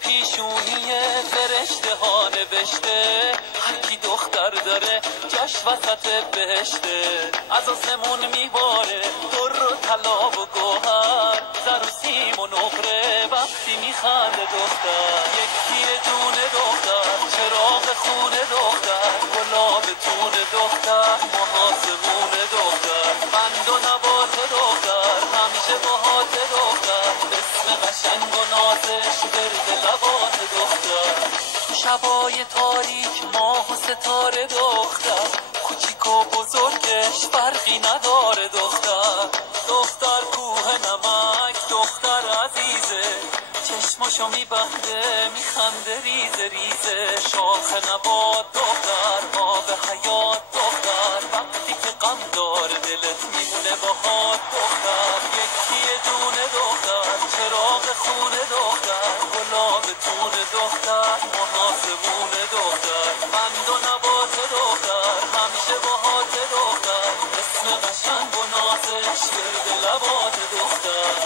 پیشونی فرشته ها نوشته هر کی دختر داره جاش وسط بهشته. از آسمون میباره در و طلا و گوهر، زر و سیم و نقره وقتی میخنده دختر. یکی دونه دختر، چراغ خونه دختر، گلاب تون دختر، محاسبون دختر، بند و نبات دختر، همیشه باهات دختر، اسم قشنگ و نازش گرد لبات دختر. شبای تاریک ماه و ستاره دختر، کوچیک و بزرگش فرقی نداره دختر. دختر کوه نمک دختر عزیزه، چشماشو میبنده میخنده ریزه ریزه. شاخ نبات دختر، آب حیات دختر، وقتی که غم داره دلت میمونه باهات دختر. یکی دونه دختر، چراغ خونه دختر، گلاب تون دختر، محاسبون دختر، بند و نبات دختر، همیشه باهات دختر، اسم قشنگ و نازش گرد لبات دختر.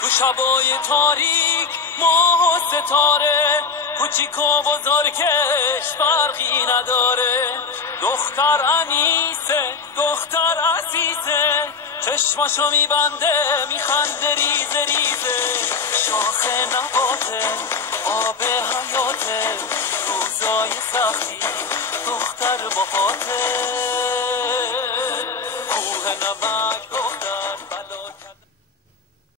تو شبای تاریک ماه و ستاره، کوچیک و بزرگش فرقی نداره. دختر انیسه دختر عزیزه، چشماشو میبنده میخنده